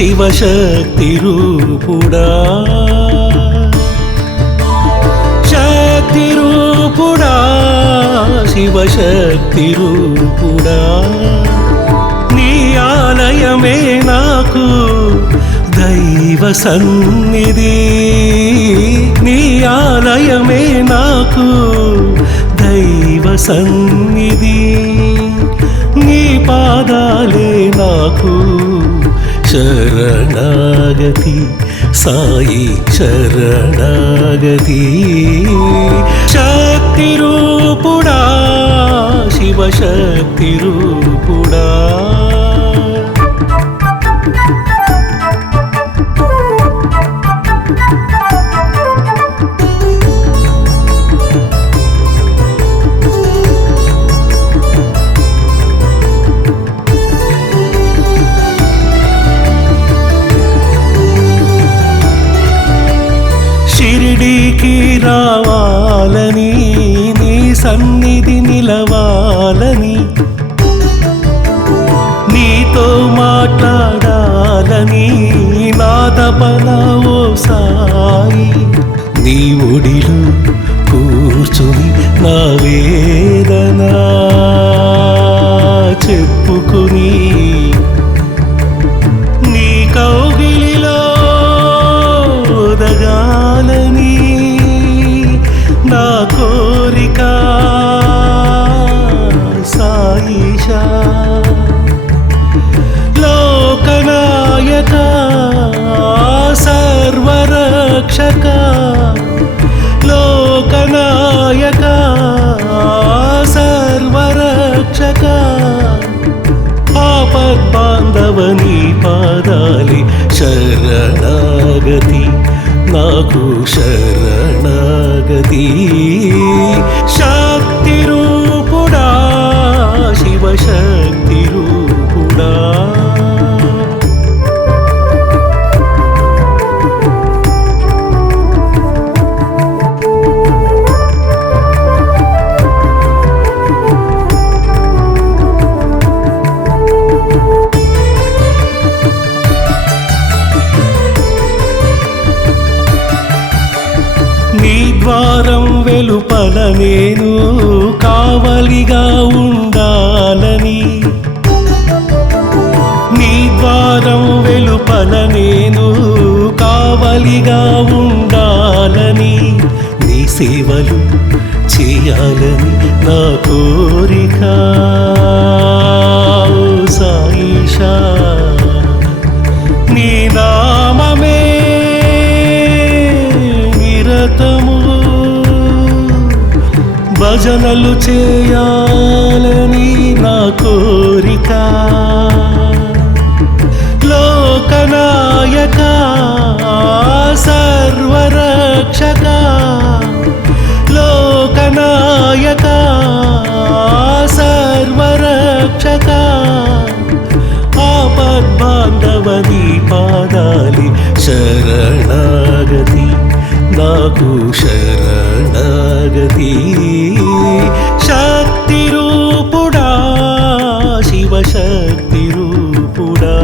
శివశక్తి రూపుడా శక్తి రూపుడా శివశక్తి రూపుడా నీ ఆలయమే నాకు దైవ సన్నిధి నీ ఆలయమే నాకు దైవ సన్నిధి నీ పాదాలే నాకు శరణాగతి సాయి శరణాగతి శక్తి రూపుడా శివశక్తి రూపుడా షిరిడీకి రావాలని నీ సన్నిధి నిలవాలని నీతో మాట్లాడాలని నా తపన ఓ సాయి నీ ఒడిలో కూర్చుని నా వేదన చెప్పుకుని నీ కౌగిలిలో ఒదగాలని నా కోరిక సాయిషా లోకనాయక సర్వరక్షక లోకనాయక సర్వరక్షక ఆపద్బాంధవని పాదాలి శరణాగతి నాకు శరణాగతి శక్తి రూపుడా శివశక్తి రూపుడా నీ ద్వారం వెలుపల నేను కావలిగా ఉండాలని నీ ద్వారం వెలుపల నేను కావలిగా ఉండాలని నీ సేవలు చేయాలని నా కోరిక ఓ సాయిషా నీ నామమే భజనలు చేయాలని నా కోరిక లోకనాయక సర్వరక్షక లోకనాయక సర్వరక్షక ఆపద్బాంధవని పాదాలి శరణాగతి నాకు శరణాగతి శక్తి రూపుడా శివశక్తి రూపుడా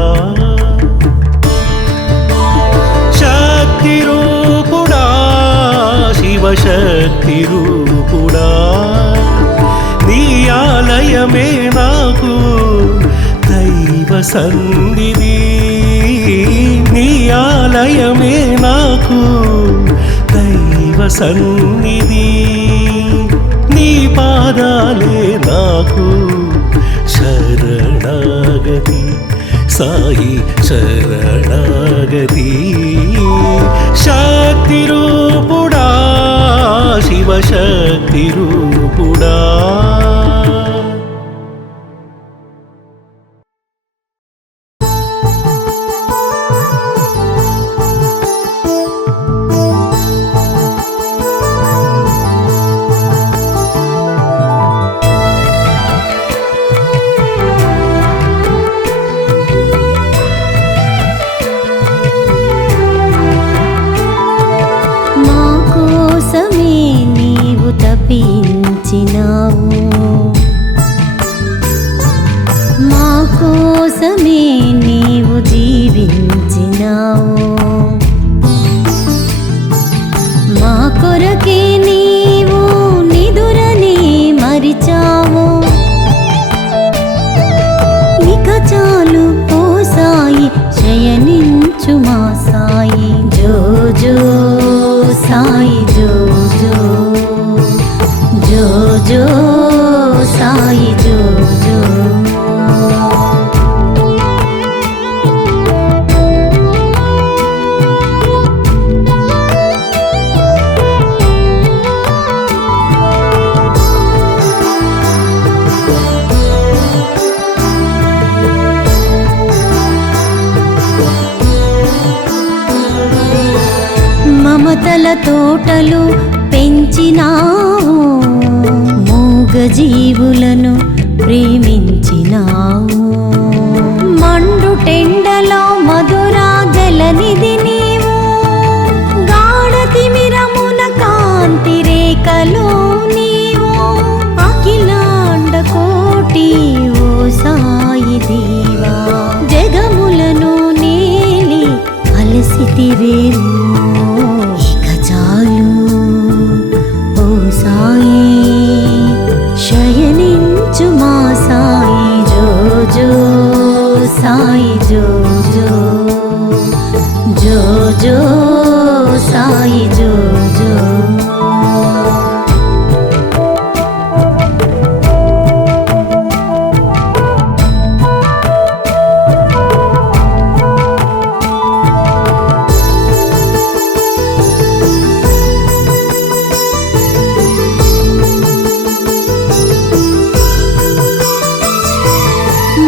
శక్తి రూపుడా శివశక్తి రూపుడా నీ ఆలయమే నాకు దైవ సన్నిధి నీ ఆలయమే నాకు దైవ సన్నిధి నీ పాదాలే నాకు శరణాగతి సాయి శరణాగతి శక్తి రూపుడా శివశక్తి రూపుడా తప్పించినావు తోటలు పెంచినావు, మూగజీవులను ప్రేమించినావు. మండు టెండలో మధురా జలనిధి నీవు, గాఢ తిమిరమున కాంతి రేఖలో నీవు. అఖిలాండ కోటి ఓ సాయి దేవా, జగములను నేలి అలసితివేమో. ఇక చాలు ఓ సాయి, శయనించు మా సాయి. జో జో సాయి, జో జో జో జో సాయి, జో జో.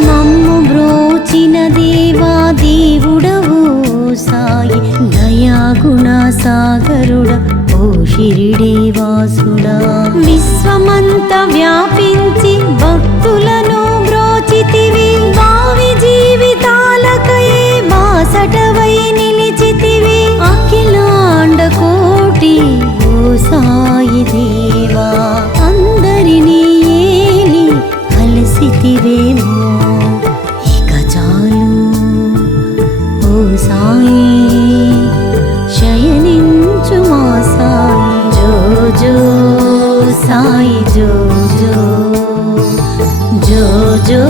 మమ్ము బ్రోచిన దేవా దేవుడవు సాయి, దయాగుణ సాగరుడ ఓ షిరిడి వాసుడా. విశ్వమంత వ్యాపించి భక్తులను బ్రోచితివి, భావి జీవితాలకై బాసటవై నిలిచితివి. అఖిలాండ కోటి ఓ సాయి దేవా, అందరినీ ఏలి అలసితివేమో. ఇక చాలు ఓ సాయి, శయనించు మా సాయి. జో జో సాయి, జో జో జో జో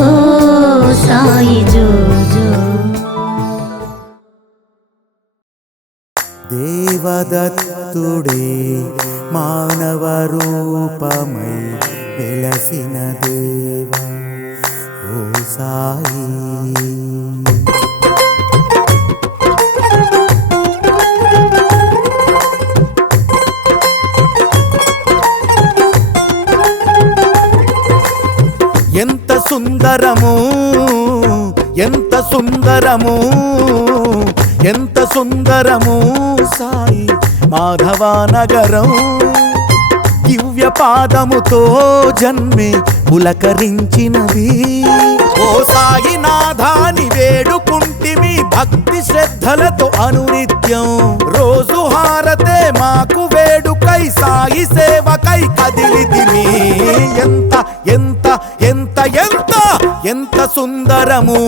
సాయి, జో జో. దేవదత్తుడే మానవ రూపమై వెలసిన దేవా ఓ సాయి. ఎంత సుందరము, ఎంత సుందరము, ఎంత సుందరము సాయి మాధవ నగరం. దివ్య పాదముతో జన్మే పులకరించినది. ఓ సాయి నాథాని వేడుకుంటిమి భక్తి శ్రద్ధలతో అనునిత్యం. రోజు హారతే మాకు వేడుకై, సాయి సేవకై కదిలితిమి. ఎంత ఎంత ఎంత ఎంత ఎంత సుందరము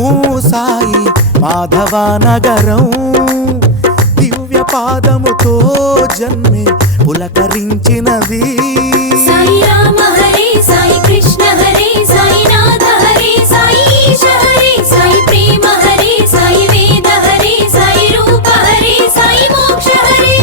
సాయి మాధవ నగరం. దివ్య పాదముతో జన్మే పులకరించినది. సాయి రామ హరే, సాయి కృష్ణ హరే, సాయి నాథ హరే, సాయి ఈశ హరే, సాయి ప్రేమ హరే, సాయి వేద హరే, సాయి రూప హరే, సాయి మోక్ష హరే.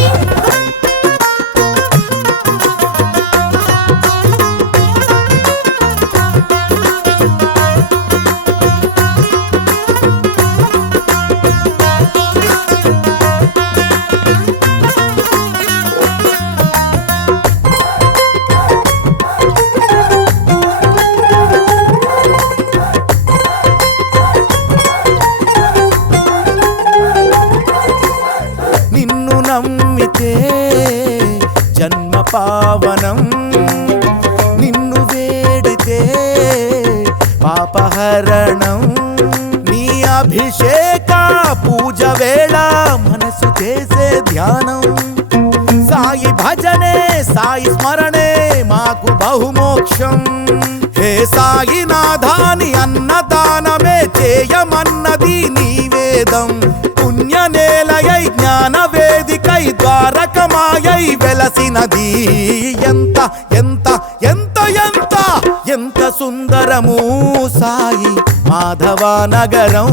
నమ్మితే జన్మ పావనం, నిన్ను వేడితే పాపహరణం. నీ అభిషేక పూజ వేళ మనసు చేసే ధ్యానం. సాయి భజనే సాయి స్మరణే మాకు బహుమోక్షం. హే సాయి నాథాని అన్నదానమే చేయమన్నది నీ వేదం. పుణ్యనేలయై జ్ఞాన వేదికై ద్వారకమాయై వెలసినది. ఎంత ఎంత ఎంత ఎంత ఎంత సుందరము సాయి మాధవ నగరం.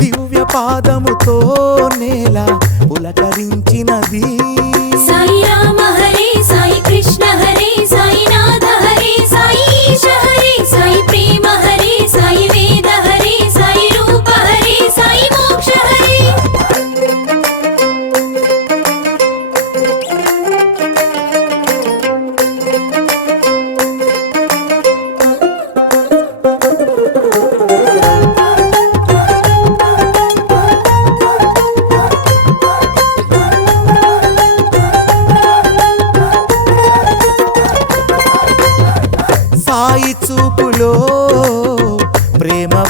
దివ్య పాదముతో నేల పులకరించినది. సాయి రామ హరే, సాయి కృష్ణ హరే, సాయి నాథ హరే, సాయి ఈశ హరే, సాయి ప్రేమ హరే, సాయి వేద హరే, సాయి రూప హరే, సాయి మోక్ష హరే.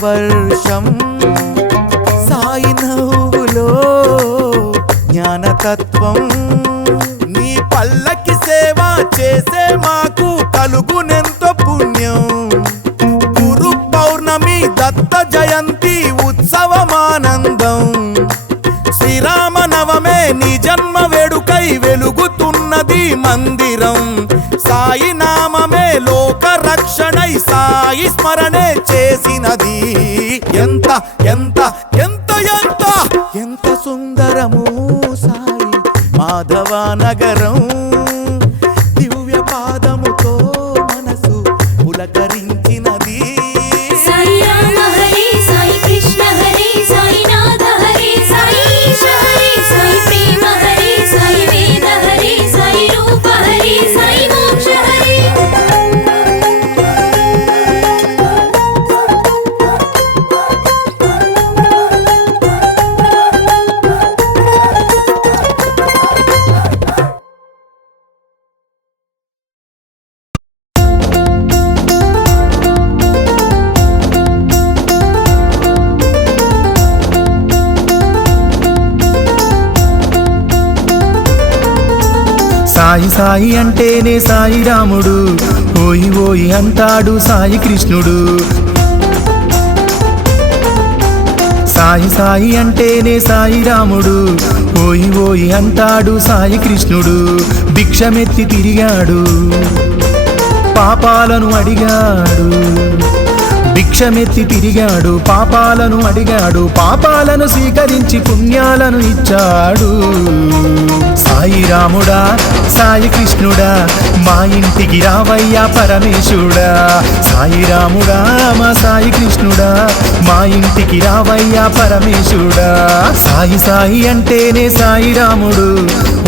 వర్షం సాయి నవ్వులో జ్ఞానతత్వం నీ పల్లకి సేవ చేసే మాకు కలుగునెంతో పుణ్యం గురు పౌర్ణమి దత్త జయంతి ఉత్సవమానందం శ్రీరామ నవమే నీ జన్మ వేడుకై వెలుగుతున్నది మందిరం సాయి నామమే లోక రక్షణై సాయి స్మరణే చేసినది ఎంత ఎంత ఎంత ఎంత ఎంత సుందరము సాయి మాధవ నగరం దివ్య పాదముతో మనసు పులకరించినది సాయి రామ హరే సాయి కృష్ణ హరే సాయి నాథ హరే సాయి ఈశ హరే సాయి ప్రేమ హరే సాయి వేద హరే సాయి రూప హరే సాయి మోక్ష హరే సాయి సాయి అంటేనే సాయి రాముడు ఓయి ఓయి అంటాడు సాయి కృష్ణుడు సాయి సాయి అంటేనే సాయి రాముడు ఓయి ఓయి అంటాడు సాయి కృష్ణుడు భిక్షమెత్తి తిరిగాడు పాపాలను అడిగాడు భిక్షమెత్తి తిరిగాడు పాపాలను అడిగాడు పాపాలను స్వీకరించి పుణ్యాలను ఇచ్చాడు సాయి రాముడా సాయి కృష్ణుడా మా ఇంటికి రావయ్యా పరమేశుడా సాయి రాముడా మా సాయి కృష్ణుడా మా ఇంటికి రావయ్యా పరమేశుడా సాయి సాయి అంటేనే సాయి రాముడు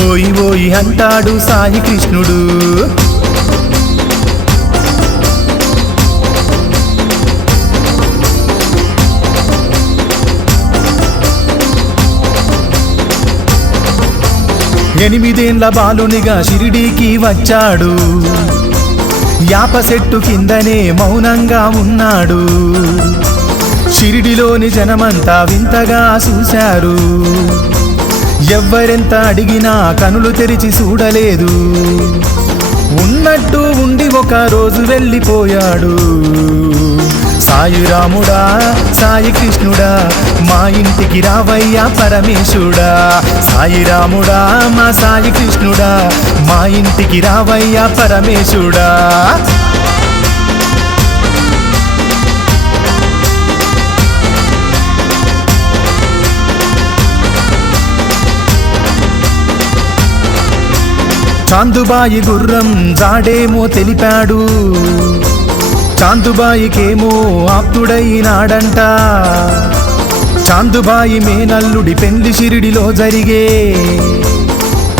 ఓయి ఓయి అంటాడు సాయి కృష్ణుడు ఎనిమిదేండ్ల బాలునిగా షిరిడీకి వచ్చాడు యాప చెట్టు కిందనే మౌనంగా ఉన్నాడు షిరిడిలోని జనమంతా వింతగా చూశారు ఎవ్వరెంత అడిగినా కనులు తెరిచి చూడలేదు ఉన్నట్టు ఉండి ఒక రోజు వెళ్ళిపోయాడు సాయి రాముడా సాయి కృష్ణుడా మా ఇంటికి రావయ్యా పరమేశుడా సాయి రాముడా మా సాయి కృష్ణుడా మా ఇంటికి రావయ్యా పరమేశుడా చాందుబాయి గుర్రం జాడేమో తెలిపాడు చాందుబాయికేమో ఆప్తుడైనాడంట చాందుబాయి మేనల్లుడి పెండ్లి షిరిడిలో జరిగే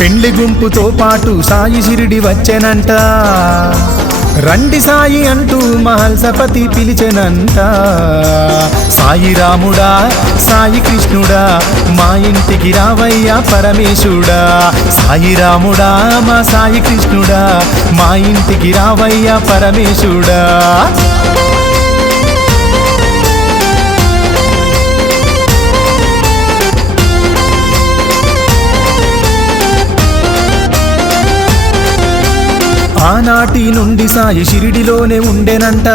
పెండ్లి గుంపుతో పాటు సాయి షిరిడి వచ్చెనంట రండి సాయి అంటూ మహల్సపతి పిలిచెనంట సాయి రాముడా సాయి కృష్ణుడా మా ఇంటికి రావయ్యా పరమేశుడా సాయి రాముడా మా సాయి కృష్ణుడా మా ఇంటికి రావయ్యా పరమేశుడా ఆనాటి నుండి సాయి షిరిడిలోనే ఉండెనంట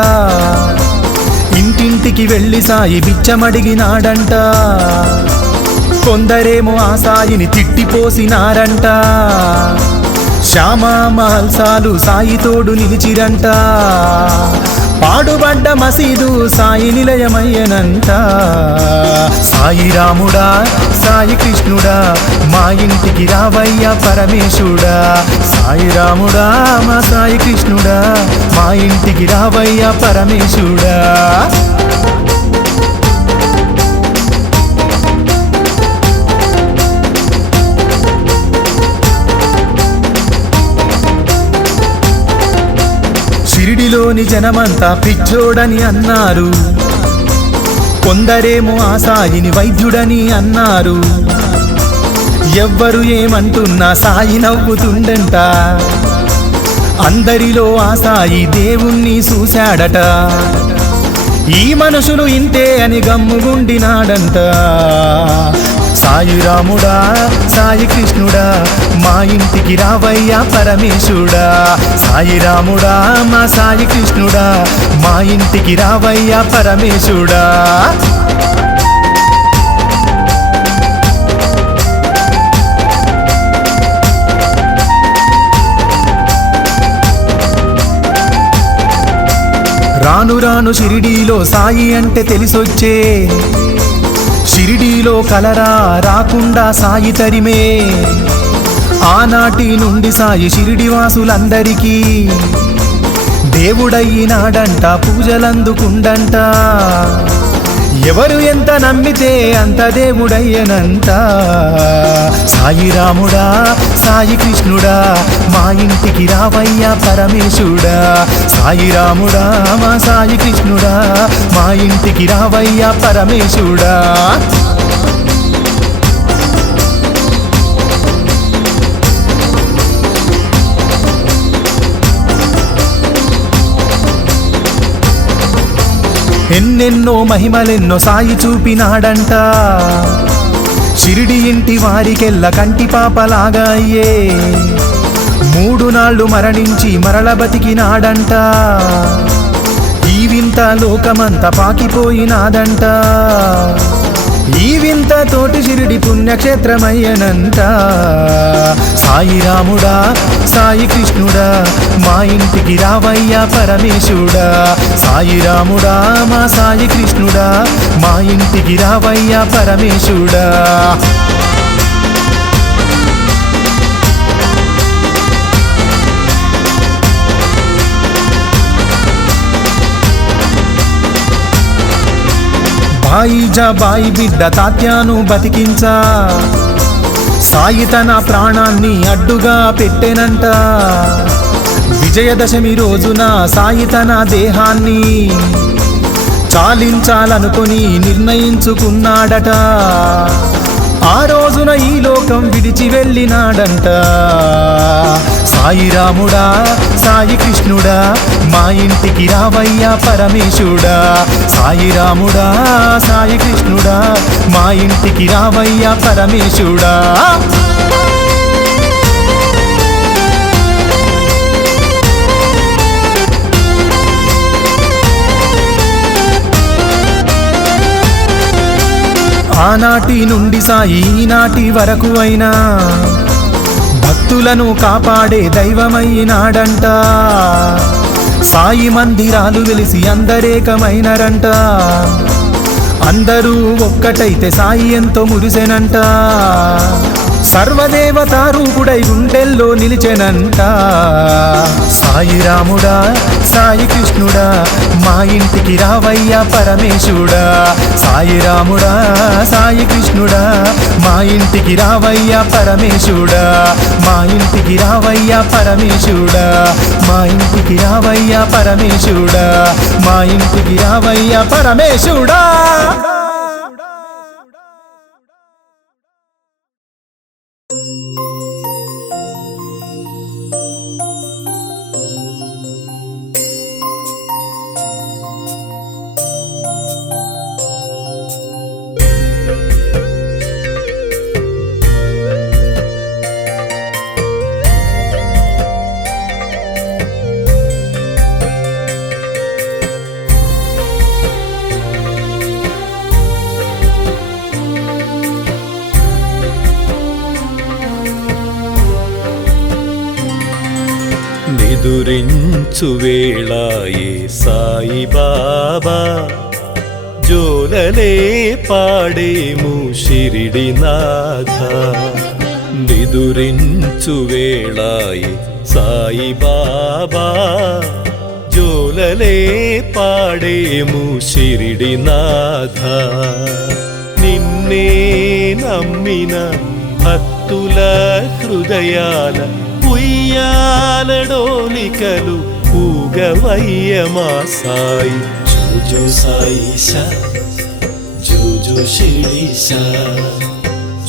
ఇంటింటికి వెళ్ళి సాయి బిచ్చమడిగినాడంట కొందరేమో ఆ సాయిని తిట్టిపోసినారంట శ్యామా మహల్సాలు సాయి తోడు నిలిచిరంట పాడుబడ్డ మసీదు సాయి నిలయమయ్యనంట సాయి రాముడా సాయి కృష్ణుడా మా ఇంటికి రావయ్యా పరమేశుడా సాయి రాముడా మా సాయి కృష్ణుడా మా ఇంటికి రావయ్యా పరమేశుడా షిరిడిలోని జనమంతా పిచ్చోడని అన్నారు కొందరేమో ఆ సాయిని వైద్యుడని అన్నారు ఎవ్వరు ఏమంటున్నా సాయి నవ్వుతుండంట అందరిలో ఆ సాయి దేవుణ్ణి చూశాడట ఈ మనుషులు ఇంతే అని గమ్ముగుండినాడంట. సాయి రాముడా సాయి కృష్ణుడా మా ఇంటికి రావయ్యా పరమేశుడా. సాయి రాముడా మా సాయి కృష్ణుడా మా ఇంటికి రావయ్యా పరమేశుడా. రాను రాను షిరిడీలో సాయి అంటే తెలిసొచ్చే, షిరిడీలో కలరా రాకుండా సాయి తరిమే. ఆనాటి నుండి సాయి షిరిడి వాసులందరికీ దేవుడయ్యినాడంట, పూజలందుకుండంట. ఎవరు ఎంత నమ్మితే అంత దేవుడయ్యనంట. సాయి రాముడా సాయి కృష్ణుడా మా ఇంటికి రావయ్యా పరమేశుడా. సాయి రాముడా మా సాయి కృష్ణుడా మా ఇంటికి రావయ్యా పరమేశుడా. ఎన్నెన్నో మహిమలెన్నో సాయి చూపినాడంట. షిరిడి ఇంటి వారికెల్ల కంటి పాపలాగా అయ్యే, 3 నాళ్ళు మరణించి మరల బతికినాడంట. ఈ వింత లోకమంతా పాకిపోయినాదంట. ఈ వింత తోటి షిరిడి పుణ్యక్షేత్రమయ్యనంట. సాయి రాముడా సాయి కృష్ణుడా మా ఇంటికి రావయ్యా పరమేశుడా. సాయి రాముడా మా సాయి కృష్ణుడా మా ఇంటికి రావయ్యా పరమేశుడా. బాయిజా బాయి బిడ్డ తాత్యాను బతికించా, సాయి తన ప్రాణాన్ని అడ్డుగా పెట్టెనంట. విజయదశమి రోజున సాయి తన దేహాన్ని చాలించాలనుకొని నిర్ణయించుకున్నాడట. ఆ రోజున ఈ లోకం విడిచి వెళ్ళినాడంట. సాయి రాముడా సాయి కృష్ణుడా మా ఇంటికి రావయ్యా పరమేశుడా. సాయి రాముడా సాయి కృష్ణుడా మా ఇంటికి రావయ్యా పరమేశుడా. ఆనాటి నుండి సాయి ఈనాటి వరకు అయినా భక్తులను కాపాడే దైవమైనాడంట. సాయి మందిరాలు వెలిసి అందరేకమైనరంట. అందరూ ఒక్కటైతే సాయి ఎంతో మురిసెనంట. సర్వదేవతారూపుడై గుండెల్లో నిలిచెనంట. సాయి రాముడా సాయి కృష్ణుడా మా ఇంటికి రావయ్యా పరమేశుడా. సాయి రాముడా సాయి కృష్ణుడా మా ఇంటికి రావయ్యా పరమేశుడా. మా ఇంటికి రావయ్యా పరమేశుడా. మా ఇంటికి రావయ్యా పరమేశుడా. మా ఇంటికి రావయ్యా పరమేశుడా. నిదురించు వేళాయే సాయి బాబా, జోలలే పాడేము షిరిడి నాథ. నిదురించు వేళాయే సాయి బాబా, జోలలే పాడేము షిరిడి నాథ. నిన్నే నమ్మిన భక్తుల హృదయాల ఉయ్యాలడోలికలు ఊగవయ్య మా సాయి. జూజు సాయిషా జూజు శిరీషా,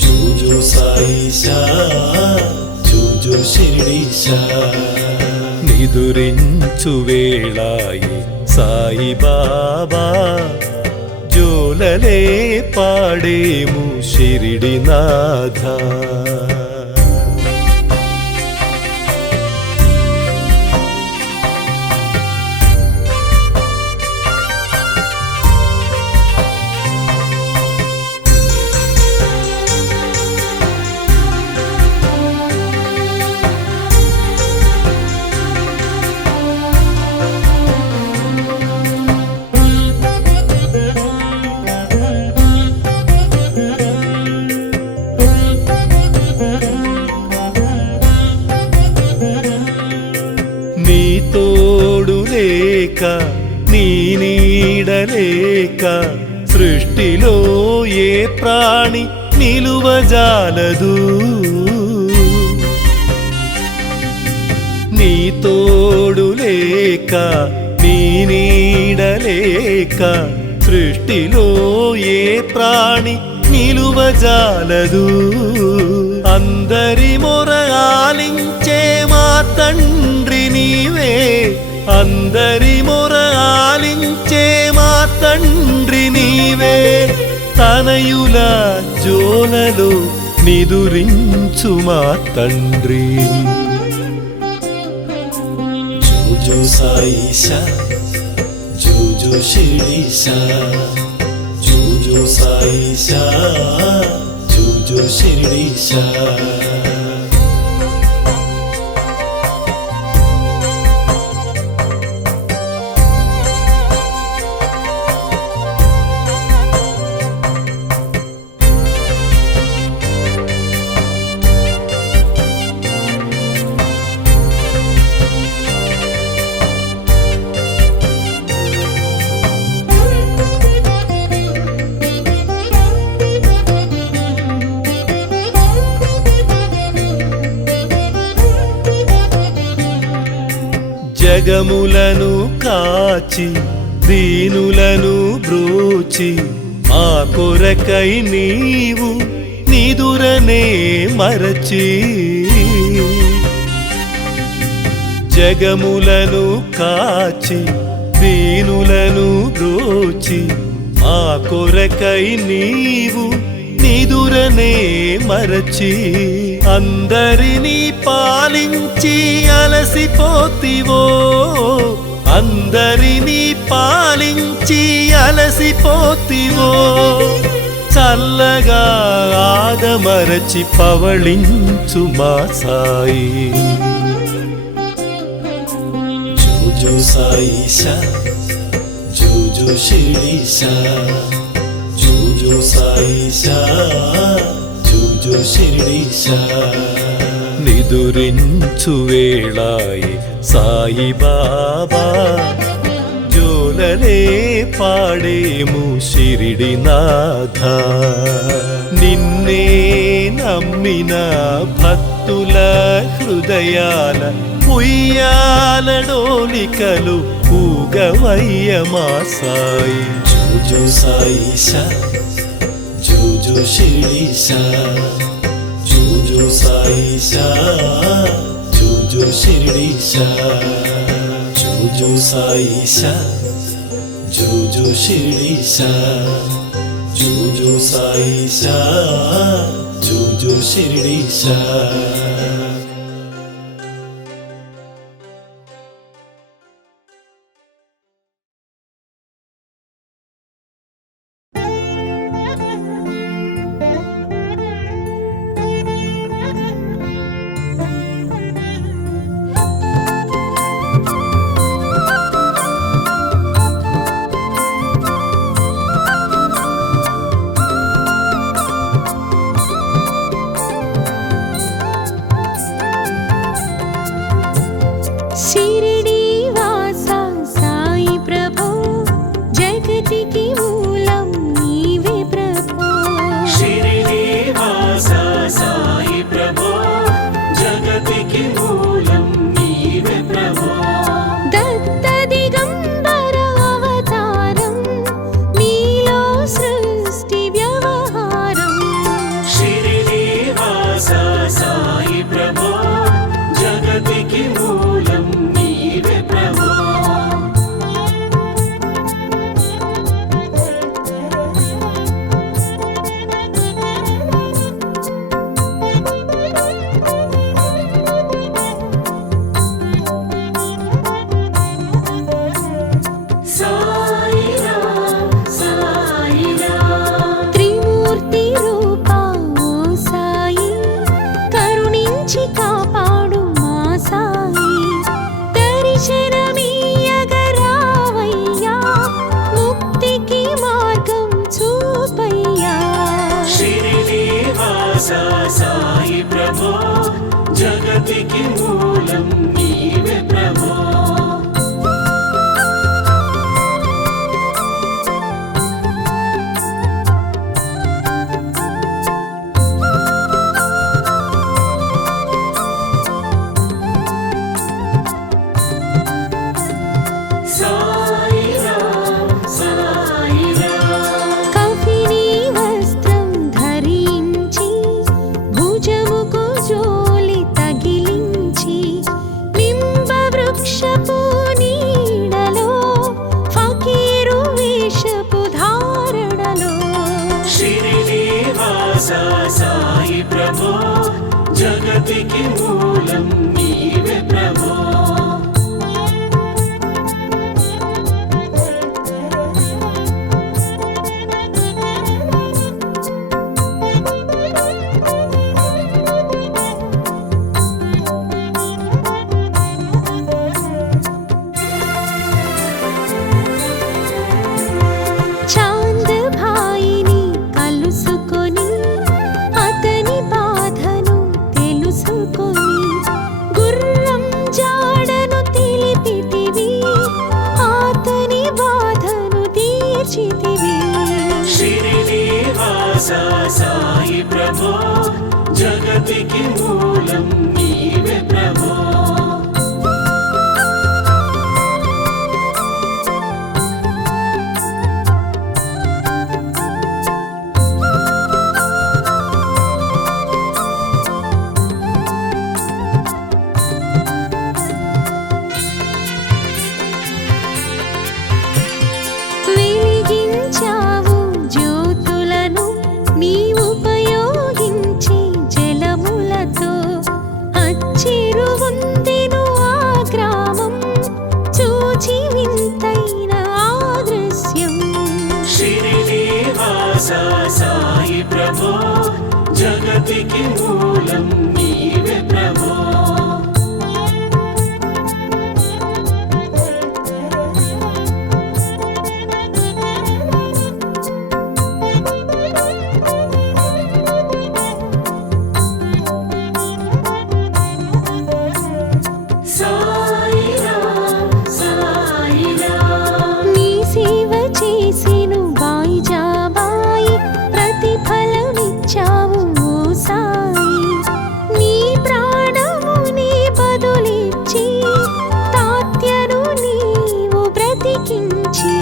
జూజు సాయిషా షిరిడీశా నిదురించు వేళాయి సాయి బాబా జోలలే పాడేము షిరిడినాథ. నీ తోడు లేక నీ నీడలేక సృష్టిలో ఏ ప్రాణి నిలువజాలదు. నీ తోడు లేక నీ నీడలేక సృష్టిలో ఏ ప్రాణి నిలువజాలదు. అందరి మొర ఆలించే మా తండ్రి నీవే, అందరి మొర ఆలించే మా తండ్రి నీవే. తనయుల జోలలో నిదురించు మా తండ్రి. జోజో సాయిషా జోజో షిరిడీశా, జోజో సాయిషా జోజో షిరిడీశా. జగములను కాచి దీనులను బ్రోచి మా కొరకై నీవు నిదురనే మరచి. జగములను కాచి దీనులను బ్రోచి మా కొరకై నీవు నిదురనే మరచి. అందరినీ పాలించి అలసిపోతివో, అందరినీ పాలించి అలసిపోతివో. చల్లగా ఆదమరచి పవళించు మా సాయి. జోజో సాయిషా జోజో షిరిడీశా, జోజో సాయిషా జోజో షిరిడీశా. నిదురించు వేళాయే సాయి బాబా జోలలే పాడేము షిరిడినాథ. నిన్నే నమ్మిన భక్తుల హృదయాల ఉయ్యాల డోలికలు ఊగవయ్య మా సాయి. జోజో సాయిషా జోజో షిరిడీశా, జోజో సాయిషా జోజో షిరిడీశా. జోజో సాయిషా జోజో షిరిడీశా, జోజో సాయిషా జోజో షిరిడీశా. సాయి ప్రభో జగతికి మూలం నీ వృక్షపు నీడలో ఫకీరు వేషపు ధారణలో షిరిడి వాస సాయి ప్రభో జగతికి మూలం నీవే ప్రభో చాంద్ భాయిని కలుసుకొని అతని బాధను తెలుసుకొని గుర్రం జాడను తెలిపితివి అతని బాధను తీర్చితివి షిరిడి వాస సాయి ప్రభో జగతికి మూలం నీవే ప్రభో వెలిగించావు జ్యోతులను నీ ఉపయోగించి జలములతో అచ్చిరు ఉందెను ఆ గ్రామం చూచి వింతైన ఆ దృశ్యం షిరిడి వాస సాయి ప్రభో జగతికి మూలం నీవే ప్రభో నీ సేవ చేసెను బాయిజాబాయి ప్రతిఫలమిచ్చావు ఓ సాయి నీ ప్రాణముని బదులిచ్చి తాత్యను నీవు బ్రతికించి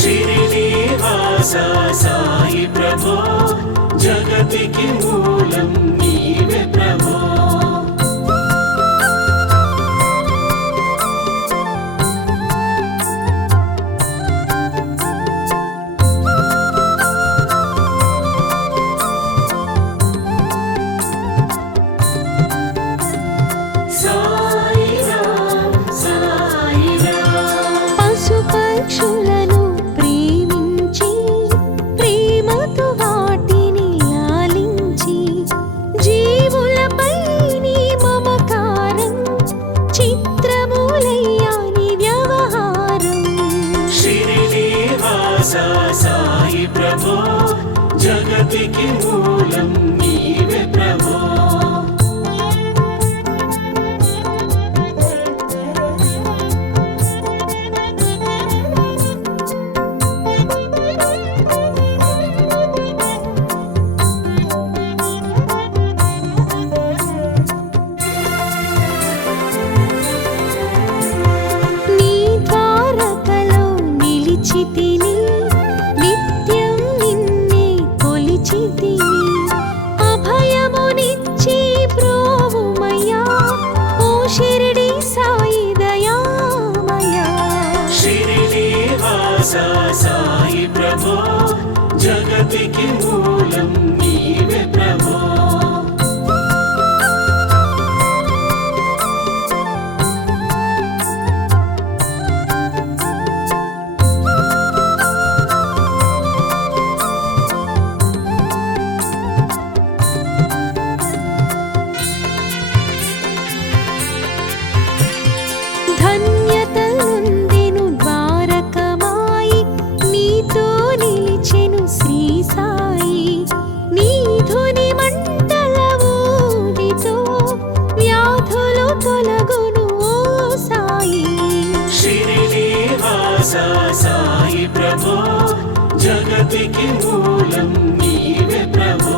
షిరిడి వాస సాయి ప్రభో జగతికి మూలం నీవే ప్రభో పశుపక్షులను ప్రేమించి ప్రేమతో వాటిని లాలించి జీవులపై నీ మమకారం చిత్రమూలయ్యా నీ వ్యవహారం షిరిడి వాస సాయి ప్రభో జగతికి మూలం నీవే ప్రభో నీ ద్వారకలో నిలిచితిని నిత్యం నిన్నే కొలిచితిని అభయమునిచ్చి ప్రోవుమయ్యా ఓ షిరిడి సాయి దయామయా షిరిడి వాస సాయి ప్రభో జగతికి మూలం నీవే ప్రభో ధన్యతలుందెను ద్వారకమాయి నీతో నిలిచెను శ్రీ సాయి నీ ధుని మంటల ఊదితో వ్యాధులు తొలగును ఓ సాయి షిరిడి వాస సాయి ప్రభో జగతికి మూలం నీవే ప్రభో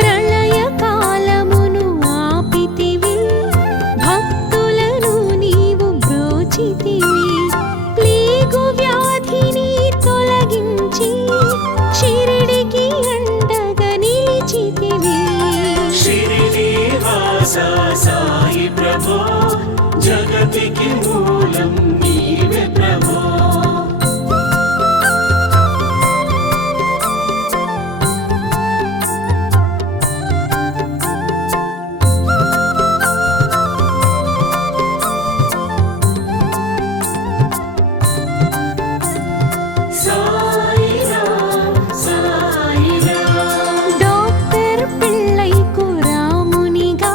ప్రళయ కాల సాయి ప్రభో జగతికి మూలం నీవే ప్రభో డాక్టర్ పిళ్ళైకు రామునిగా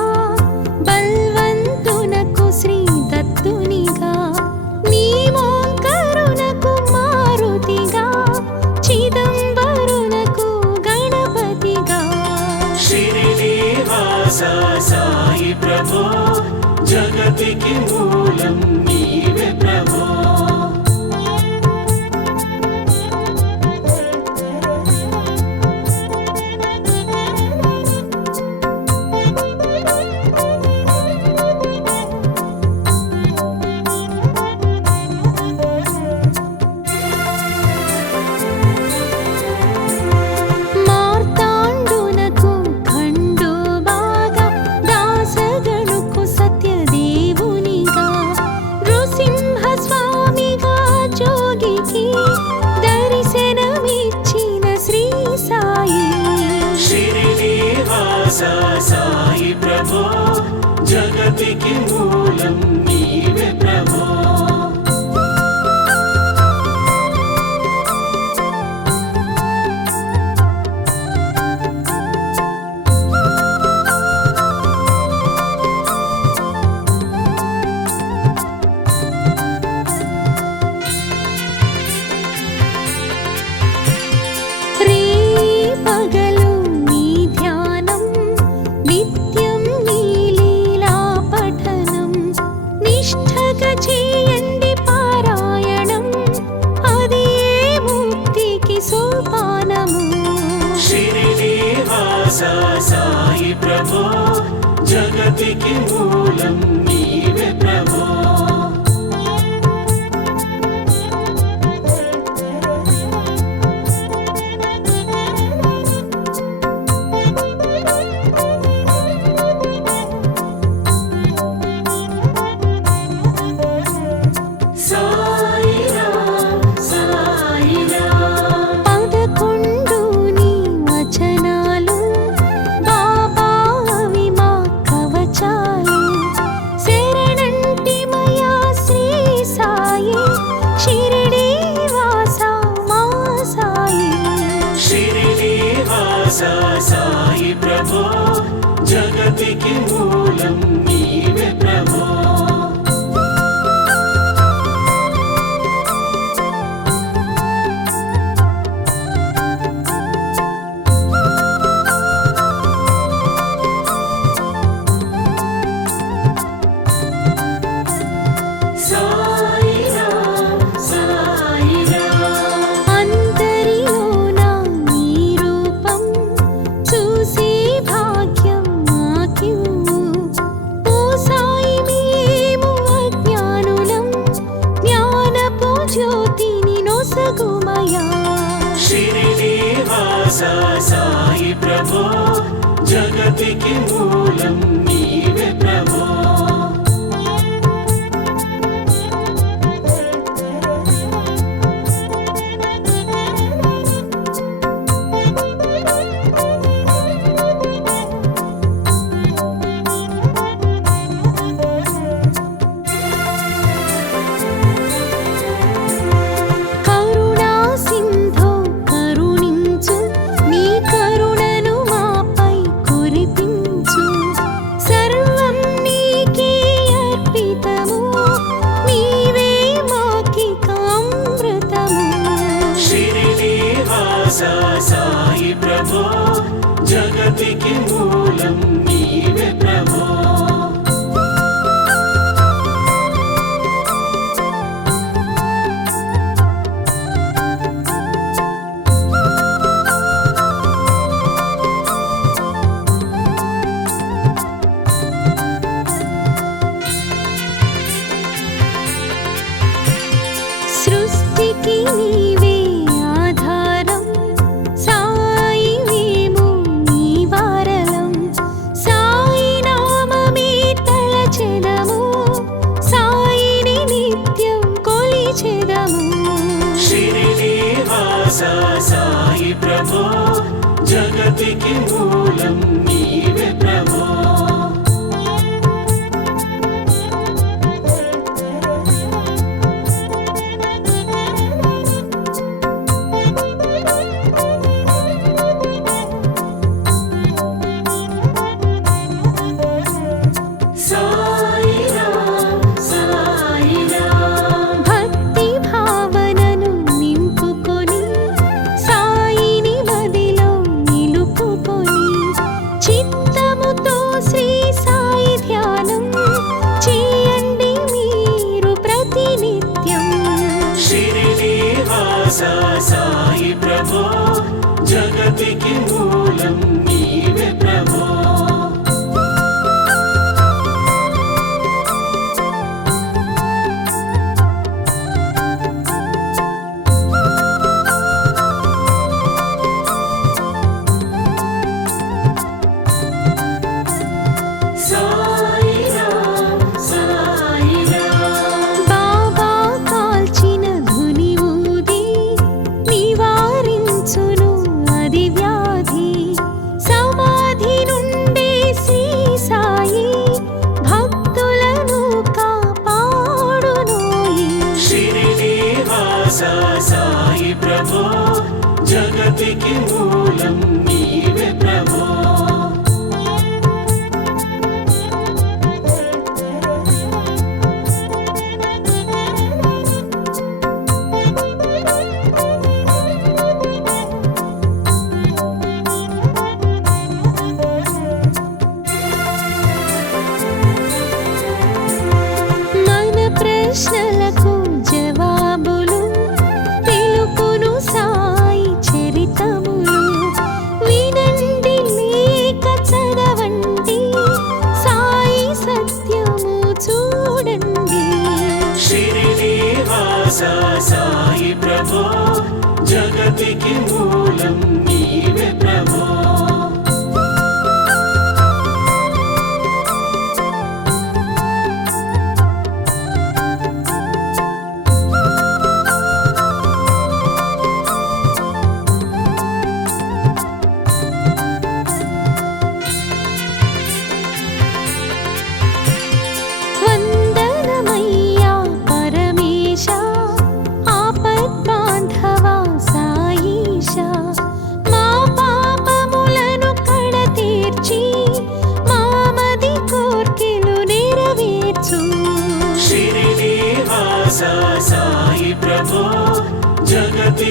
బల్వంతునకు శ్రీ దత్తునిగా నీమోంకరునకు మారుతిగా చిదంబరునకు గణపతిగా షిరిడి వాస సాయి ప్రభో జగతికి మూలం నీవే ప్రభో మార్తాండునకు ఖండోబాగా దాసగణుకు సత్యదేవునిగా నృసింహస్వామిగా జోగికి దర్శనమిచ్చిన శ్రీ సాయి షిరిడి వాస సాయి ప్రభో జగతికి మూలం నీవే ప్రభో రే పగలు నీ ధ్యానం నిత్యం నీ లీలా పఠనం నిష్ఠగా చేయండి పారాయణం అది ముక్తికి సోపానము షిరిడి వాస సాయి ప్రభో జగతికి మూలం నీవే ప్రభో పదకొండు నీ వచనాలు బాబా అవి మా కవచాలు శరణంటిమయా శ్రీ సాయి షిరిడి వాస మా సాయి షిరిడి వాస సాయి ప్రభో జగతికి మూలం నీవే ప్రభో అంతరిలోన నీ రూపం చూసే భాగ్యం మాకివ్వు ఓ సాయి మేము అజ్ఞానులం జ్ఞానపు జ్యోతిని నొసగుమయా షిరిడి వాస సాయి ప్రభో జగతికి మూలం నీవే ప్రభో కరుణా సింధో కరుణించు నీ కరుణను మాపై కురిపించు శరణు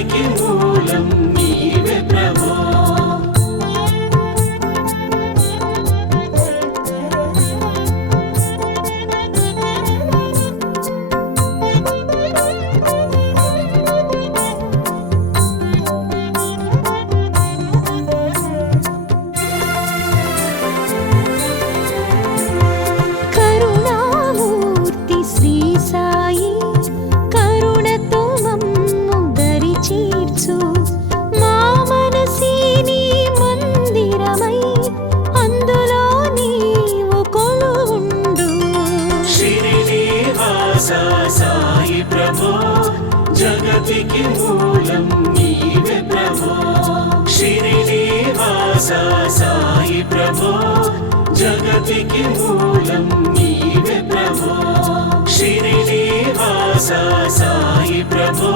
జగతికి మూలం నీవే ప్రభో కరుణామూర్తి శ్రీ సాయి కరుణతో మమ్ము దరి చేర్చు మా మనసే నీ మందిరమై అందులో నీవు కొలువుండు షిరిడి వాస సాయి ప్రభో జగతికి మూలం నీవే ప్రభో షిరిడి వాస సాయి ప్రభో జగతికి మూలం నీవే ప్రభో షిరిడి వాస సాయి ప్రభో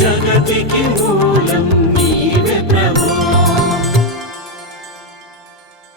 జగతికి మూలం